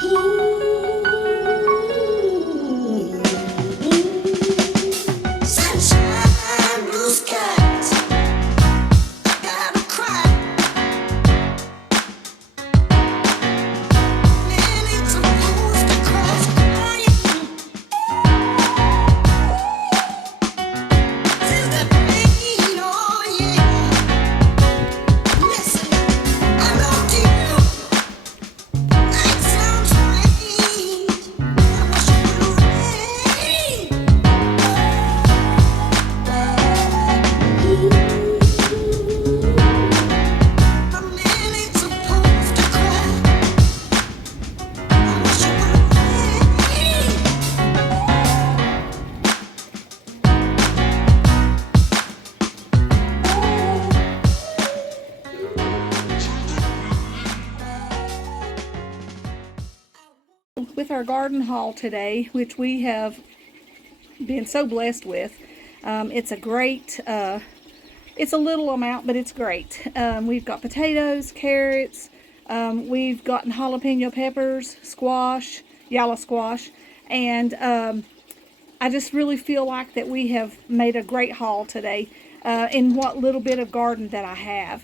Sunshine, blue skies. I gotta cry. Man, it's supposed to cross crying. Since the pain, oh yeah. Listen, I love you. That sounds strange. I wish it would rain. A man ain't supposed to cry. I wish it would rain. With our garden haul today, which we have been so blessed with, it's a great, it's a little amount, but it's great. We've got potatoes, carrots, we've gotten jalapeno peppers, squash, yellow squash, and I just really feel like that we have made a great haul today in what little bit of garden that I have.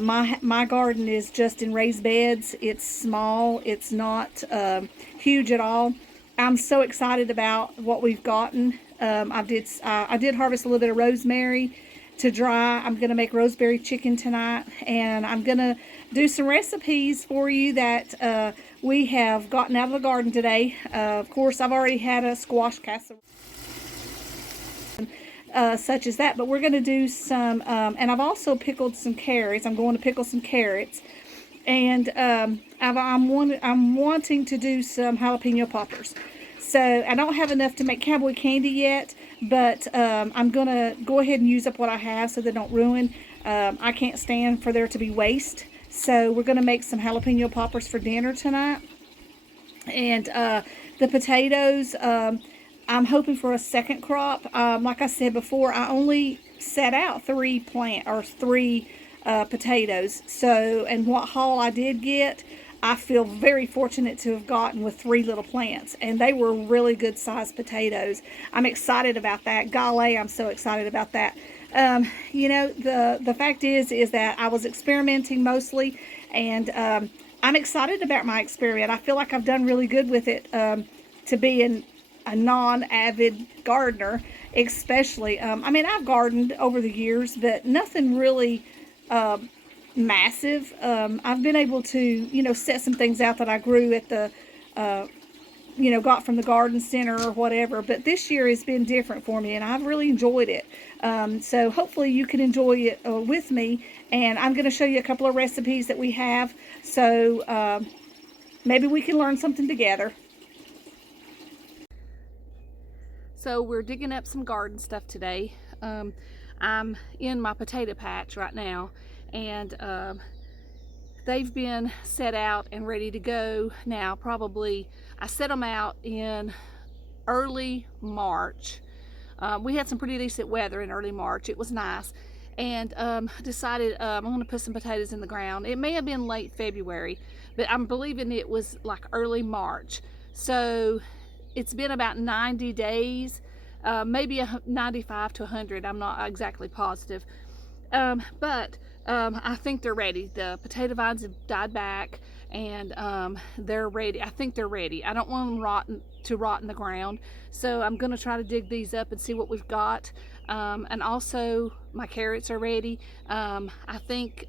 My garden is just in raised beds. It's small. It's not huge at all. I'm so excited about what we've gotten. I did harvest a little bit of rosemary to dry. I'm going to make rosemary chicken tonight, and I'm going to do some recipes for you that we have gotten out of the garden today. Of course, I've already had a squash casserole. Such as that, but we're going to do some, and I've also pickled some carrots. I'm going to pickle some carrots, and I'm wanting to do some jalapeno poppers. So I don't have enough to make cowboy candy yet, but I'm going to go ahead and use up what I have so they don't ruin. I can't stand for there to be waste, so we're going to make some jalapeno poppers for dinner tonight. And the potatoes, I'm hoping for a second crop. Like I said before, I only set out three potatoes. So, and what haul I did get, I feel very fortunate to have gotten with 3 little plants, and they were really good sized potatoes. I'm excited about that. Golly, I'm so excited about that. You know, the fact is that I was experimenting mostly, and I'm excited about my experiment. I feel like I've done really good with it to be a non-avid gardener, especially. I mean, I've gardened over the years, but nothing really massive. I've been able to, you know, set some things out that I grew at the, you know, got from the garden center or whatever. But this year has been different for me, and I've really enjoyed it. So hopefully you can enjoy it with me. And I'm going to show you a couple of recipes that we have. So maybe we can learn something together. So we're digging up some garden stuff today. I'm in my potato patch right now, and they've been set out and ready to go now. Probably I set them out in early March. We had some pretty decent weather in early March. It was nice, and decided I'm going to put some potatoes in the ground. It may have been late February, but I'm believing it was like early March. So it's been about 90 days, maybe 95 to 100. I'm not exactly positive. But I think they're ready. The potato vines have died back, and they're ready. I think they're ready. I don't want them to rot in the ground, so I'm going to try to dig these up and see what we've got. And also, my carrots are ready. I think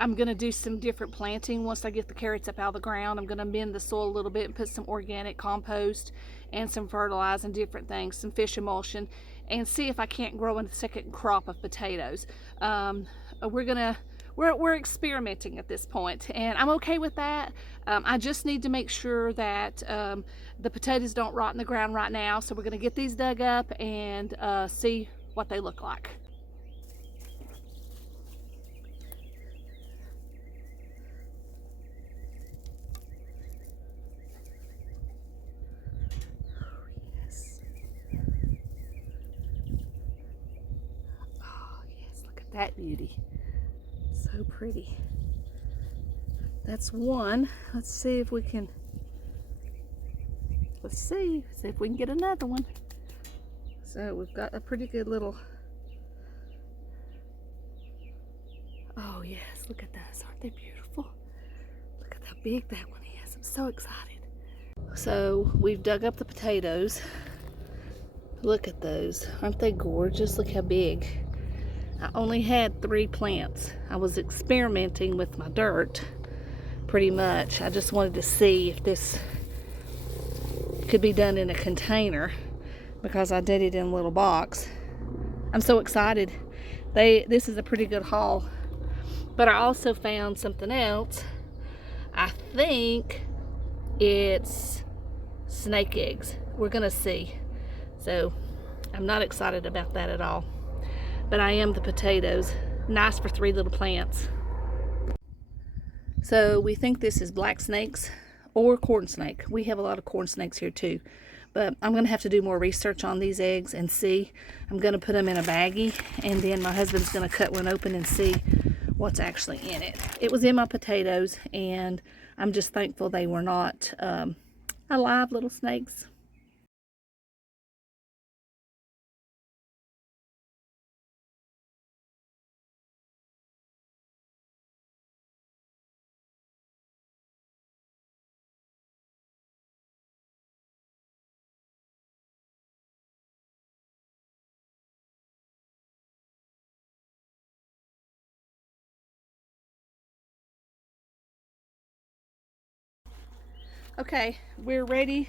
I'm going to do some different planting once I get the carrots up out of the ground. I'm going to mend the soil a little bit and put some organic compost and some fertilizer and different things, some fish emulsion, and see if I can't grow a second crop of potatoes. We're experimenting at this point, and I'm okay with that. I just need to make sure that the potatoes don't rot in the ground right now. So we're going to get these dug up and see what they look like. That beauty, so pretty. That's one. Let's see if we can Let's see if we can get another one. So we've got a pretty good little, oh yes, look at those, aren't they beautiful? Look at how big that one is. I'm so excited. So we've dug up the potatoes. Look at those, aren't they gorgeous? Look how big. I only had 3 plants. I was experimenting with my dirt pretty much. I just wanted to see if this could be done in a container because I did it in a little box. I'm so excited. This is a pretty good haul. But I also found something else. I think it's snake eggs. We're gonna see. So I'm not excited about that at all. But I am the potatoes. Nice for 3 little plants. So we think this is black snakes or corn snake. We have a lot of corn snakes here too. But I'm gonna have to do more research on these eggs and see. I'm gonna put them in a baggie, and then my husband's gonna cut one open and see what's actually in it. It was in my potatoes, and I'm just thankful they were not alive little snakes. Okay, we're ready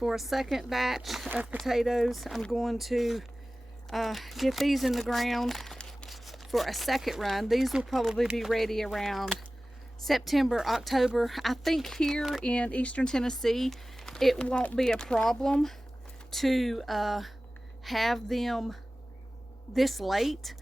for a second batch of potatoes. I'm going to get these in the ground for a second run. These will probably be ready around September, October. I think here in Eastern Tennessee, it won't be a problem to have them this late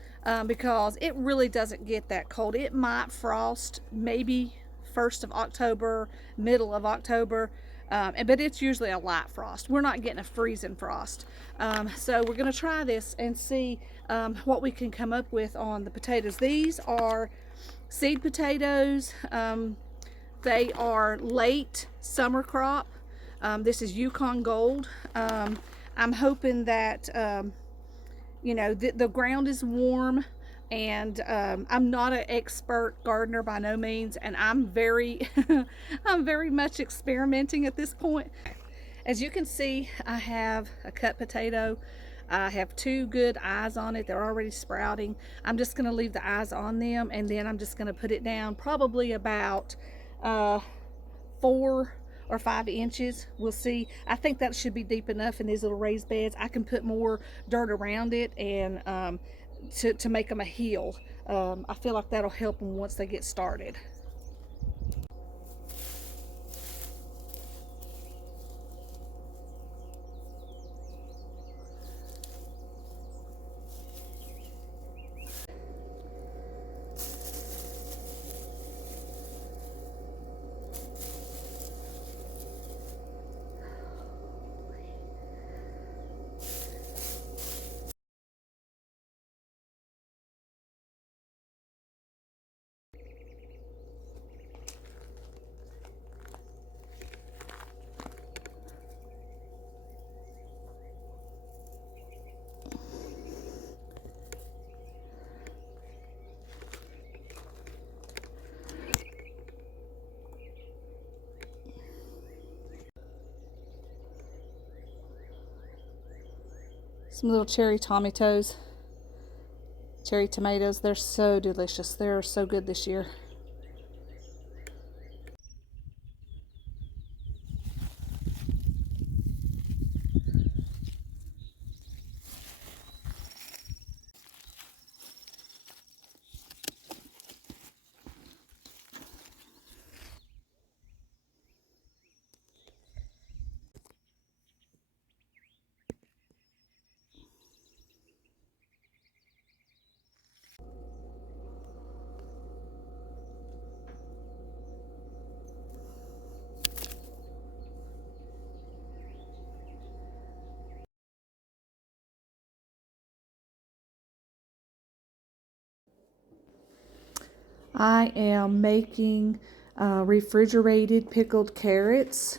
because it really doesn't get that cold. It might frost maybe 1st of October, middle of October, but it's usually a light frost. We're not getting a freezing frost. So we're gonna try this and see what we can come up with on the potatoes. These are seed potatoes. They are late summer crop. This is Yukon Gold. I'm hoping that you know, the ground is warm, and I'm not an expert gardener by no means, and I'm very I'm very much experimenting at this point. As you can see, I have a cut potato. I have 2 good eyes on it. They're already sprouting. I'm just going to leave the eyes on them, and then I'm just going to put it down probably about 4 or 5 inches. We'll see. I think that should be deep enough in these little raised beds. I can put more dirt around it and to make them a hill. I feel like that'll help them once they get started. Some little cherry tomatoes, cherry tomatoes. They're so delicious. They're so good this year. I am making refrigerated pickled carrots.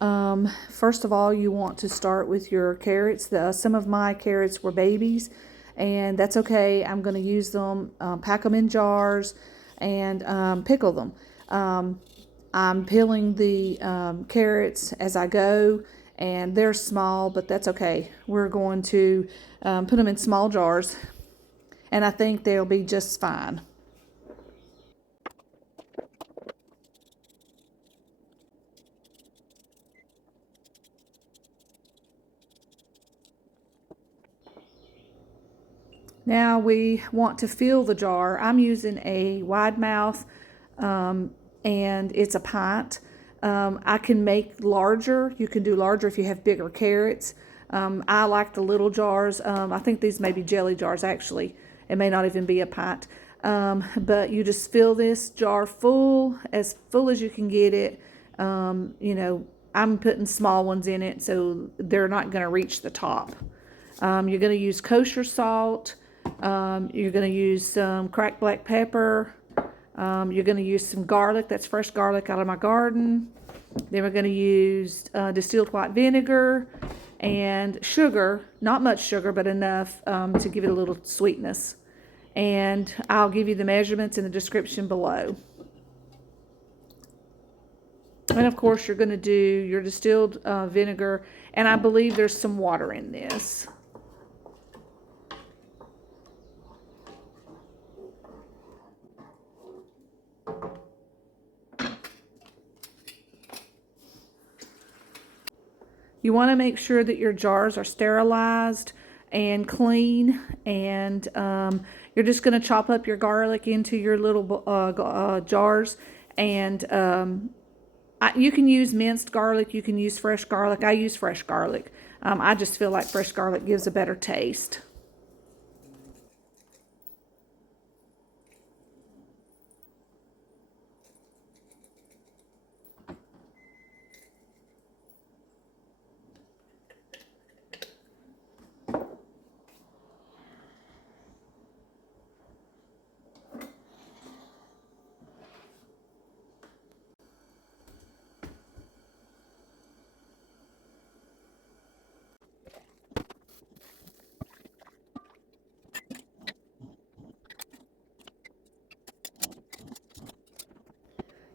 First of all, you want to start with your carrots. Some of my carrots were babies, and that's okay. I'm going to use them, pack them in jars, and pickle them. I'm peeling the carrots as I go, and they're small, but that's okay. We're going to put them in small jars, and I think they'll be just fine. Now we want to fill the jar. I'm using a wide mouth, and it's a pint. I can make larger. You can do larger if you have bigger carrots. I like the little jars. I think these may be jelly jars actually. It may not even be a pint. But you just fill this jar full as you can get it. I'm putting small ones in it so they're not going to reach the top. You're going to use kosher salt. You're going to use some cracked black pepper. You're going to use some garlic. That's fresh garlic out of my garden. Then we're going to use distilled white vinegar and sugar. Not much sugar, but enough to give it a little sweetness. And I'll give you the measurements in the description below. And of course, you're going to do your distilled vinegar. And I believe there's some water in this. You want to make sure that your jars are sterilized and clean, and you're just going to chop up your garlic into your little jars, and you can use minced garlic, you can use fresh garlic. I use fresh garlic. I just feel like fresh garlic gives a better taste.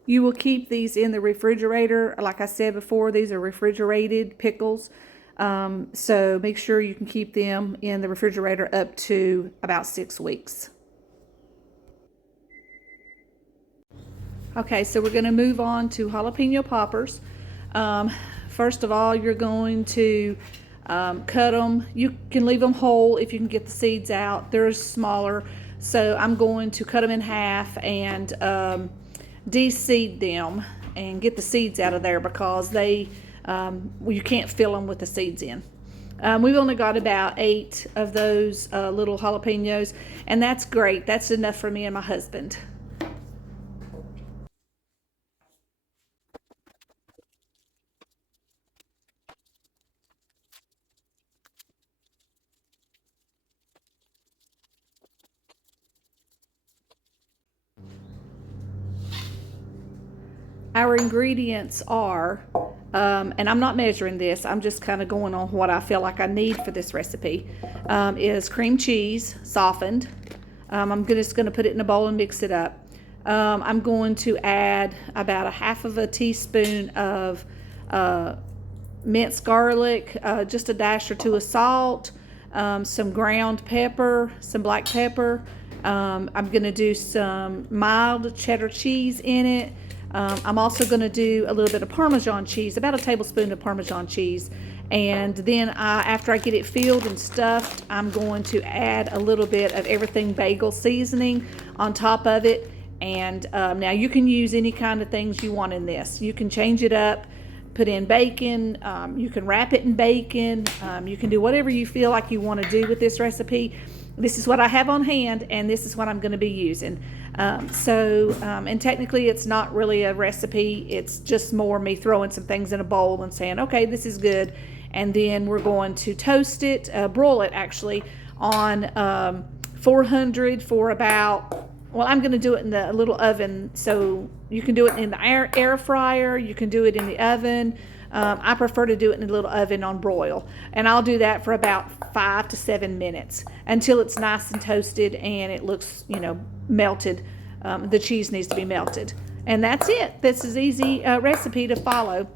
You will keep these in the refrigerator. Like I said before, these are refrigerated pickles. So make sure you can keep them in the refrigerator up to about 6 weeks. Okay, so we're going to move on to jalapeno poppers. First of all, you're going to cut them. You can leave them whole if you can get the seeds out. They're smaller. So I'm going to cut them in half and de-seed them and get the seeds out of there because you can't fill them with the seeds in. We've only got about 8 of those little jalapenos, and that's great. That's enough for me and my husband. Our ingredients are, and I'm not measuring this, I'm just kind of going on what I feel like I need for this recipe, is cream cheese, softened. I'm just going to put it in a bowl and mix it up. I'm going to add about 1/2 teaspoon of minced garlic, just a dash or 2 of salt, some ground pepper, some black pepper. I'm going to do some mild cheddar cheese in it. I'm also going to do a little bit of Parmesan cheese, about a tablespoon of Parmesan cheese. And then after I get it filled and stuffed, I'm going to add a little bit of everything bagel seasoning on top of it. And now you can use any kind of things you want in this. You can change it up, put in bacon, you can wrap it in bacon, you can do whatever you feel like you want to do with this recipe. This is what I have on hand, and this is what I'm going to be using. And technically it's not really a recipe. It's just more me throwing some things in a bowl and saying, okay, this is good. And then we're going to toast it, broil it actually, on 400 for about, well, I'm going to do it in the little oven. So you can do it in the air fryer. You can do it in the oven. I prefer to do it in a little oven on broil. And I'll do that for about 5 to 7 minutes until it's nice and toasted and it looks, you know, melted. The cheese needs to be melted. And that's it. This is easy recipe to follow.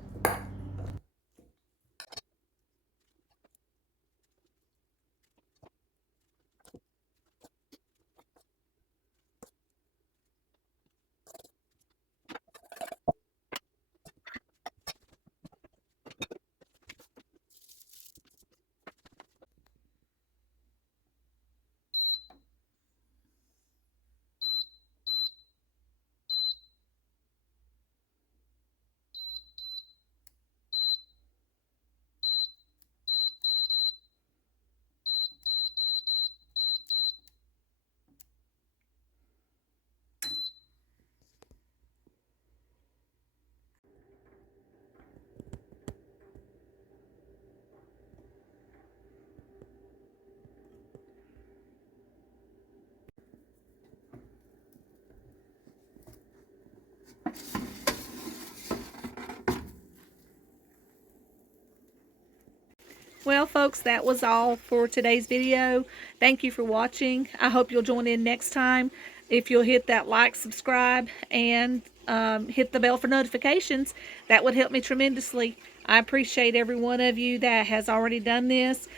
Well, folks, that was all for today's video. Thank you for watching. I hope you'll join in next time. If you'll hit that like, subscribe, and hit the bell for notifications, that would help me tremendously. I appreciate every one of you that has already done this.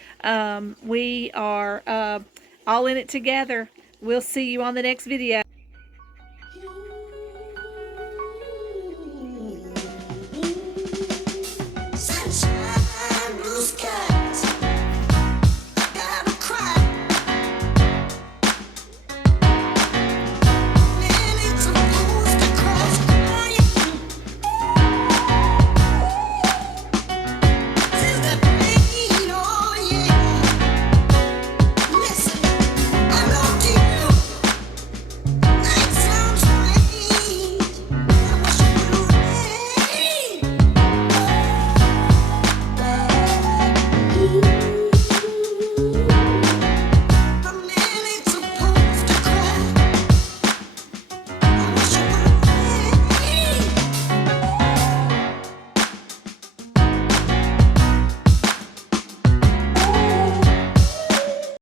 We are all in it together. We'll see you on the next video.